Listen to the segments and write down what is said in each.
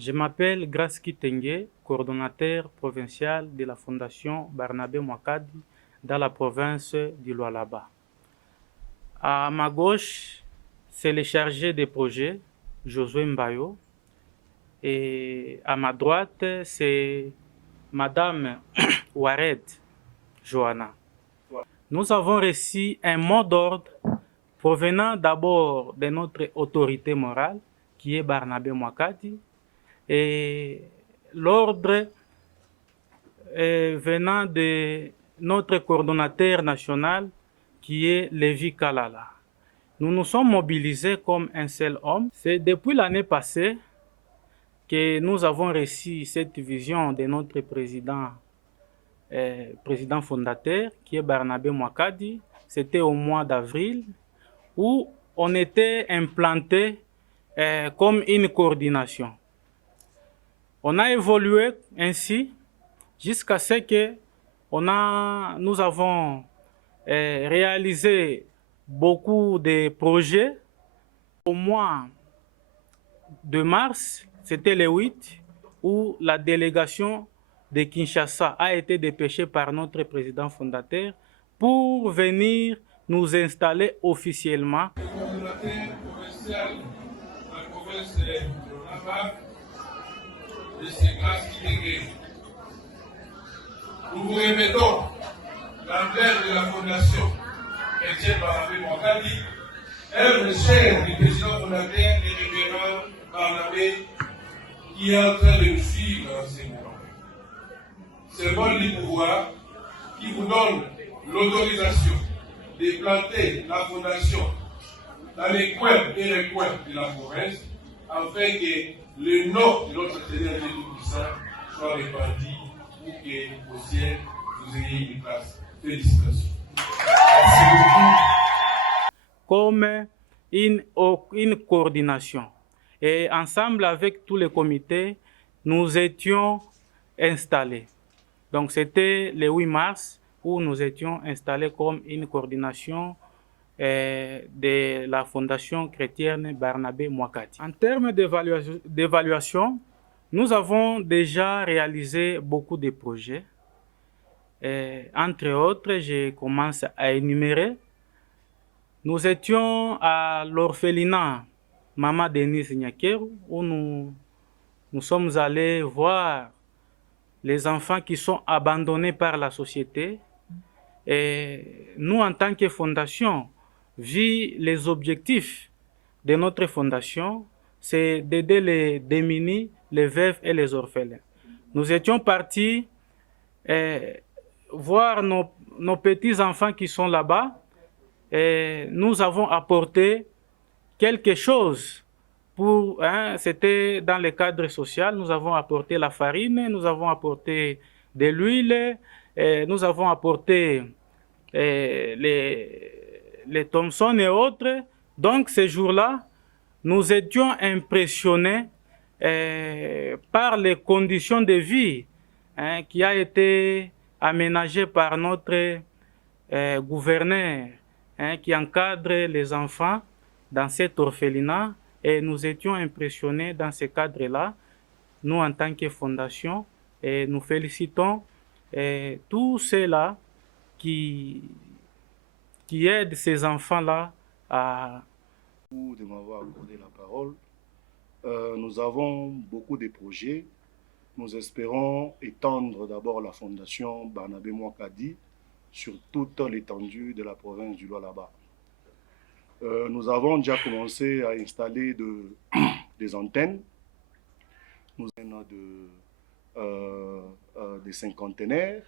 Je m'appelle Graski Tengue, coordonnateur provincial de la Fondation Barnabé Mouakadi dans la province du Lualaba. À ma gauche, c'est le chargé des projets, Josué Mbayo. Et à ma droite, c'est Madame Wared Johanna. Nous avons reçu un mot d'ordre provenant d'abord de notre autorité morale, qui est Barnabé Mouakadi, et l'ordre venant de notre coordonnateur national, qui est Lévi Kalala. Nous nous sommes mobilisés comme un seul homme. C'est depuis l'année passée que nous avons reçu cette vision de notre président fondateur, qui est Barnabé Mouakadi. C'était au mois d'avril, où on était implanté comme une coordination. On a évolué ainsi jusqu'à ce que nous avons réalisé beaucoup de projets. Au mois de mars, c'était le 8, où la délégation de Kinshasa a été dépêchée par notre président fondateur pour venir nous installer officiellement. Le coordonnateur provincial de la province de Lualaba, de ces Graski Tengue. Nous vous répétons l'emblème de la fondation Étienne Barnabé Mouakadi, œuvre chère du président fondateur et révérend Barnabé, qui est en train de nous suivre en ces moments. Symbole du pouvoir qui vous donne l'autorisation de planter la fondation dans les coins et les coins de la province, afin que le nom de notre Seigneur Dieu Tout-Puissant soit répandu pour que au ciel vous ayez une place. Félicitations. Merci beaucoup. Comme une coordination. Et ensemble avec tous les comités, nous étions installés. Donc c'était le 8 mars où nous étions installés comme une coordination de la Fondation chrétienne Barnabé Mouakadi. En termes d'évaluation, nous avons déjà réalisé beaucoup de projets. Entre autres, je commence à énumérer. Nous étions à l'orphelinat Maman Denise Nyakeru, où nous sommes allés voir les enfants qui sont abandonnés par la société. Et nous, en tant que fondation, vu les objectifs de notre fondation, c'est d'aider les démunis, les veuves et les orphelins. Nous étions partis voir nos petits-enfants qui sont là-bas, et nous avons apporté quelque chose pour, c'était dans le cadre social, nous avons apporté la farine, nous avons apporté de l'huile, nous avons apporté les Thomson et autres. Donc ces jours-là, nous étions impressionnés par les conditions de vie qui a été aménagées par notre gouverneur qui encadre les enfants dans cet orphelinat, et nous étions impressionnés dans ce cadre-là, nous en tant que fondation, et nous félicitons tous ceux-là qui aident ces enfants-là à... De m'avoir accordé la parole. Nous avons beaucoup de projets. Nous espérons étendre d'abord la fondation Barnabé Mouakadi sur toute l'étendue de la province du Lualaba. Nous avons déjà commencé à installer des antennes. Nous avons des cinquantenaires.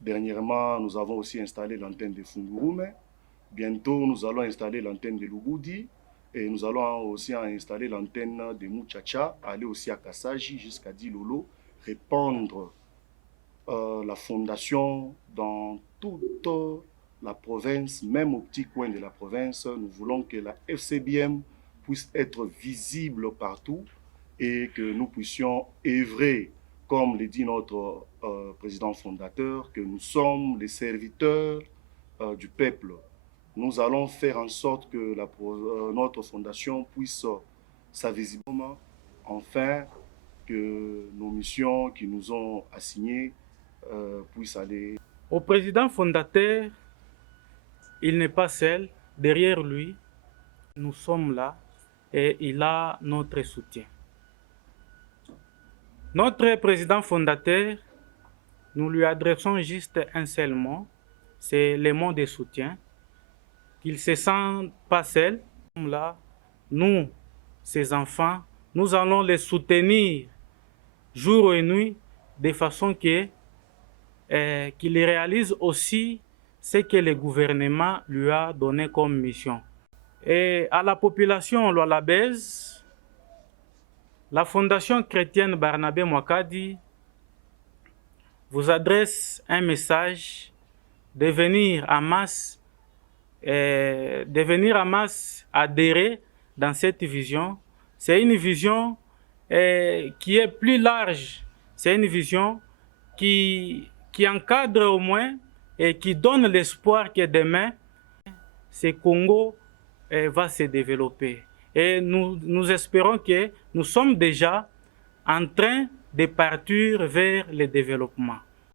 Dernièrement, nous avons aussi installé l'antenne de Fungurume. Bientôt, nous allons installer l'antenne de Lubudi. Et nous allons aussi installer l'antenne de Muchacha, aller aussi à Kassaji jusqu'à Dilolo, répandre la fondation dans toute la province, même au petit coin de la province. Nous voulons que la FCBM puisse être visible partout et que nous puissions œuvrer, comme le dit notre président fondateur, que nous sommes les serviteurs du peuple. Nous allons faire en sorte que notre fondation puisse s'avisiblement enfin que nos missions qui nous ont assignées puissent aller. Au président fondateur, il n'est pas seul. Derrière lui, nous sommes là et il a notre soutien. Notre président fondateur, nous lui adressons juste un seul mot, c'est le mot de soutien. Qu'il ne se sent pas seul. Là, nous, ses enfants, nous allons les soutenir jour et nuit de façon qu'il réalise aussi ce que le gouvernement lui a donné comme mission. Et à la population lualabaise, la Fondation chrétienne Barnabé Mwakadi vous adresse un message de venir en masse adhérer dans cette vision. C'est une vision qui est plus large. C'est une vision qui encadre au moins et qui donne l'espoir que demain, ce Congo va se développer. Et nous espérons que nous sommes déjà en train de partir vers le développement.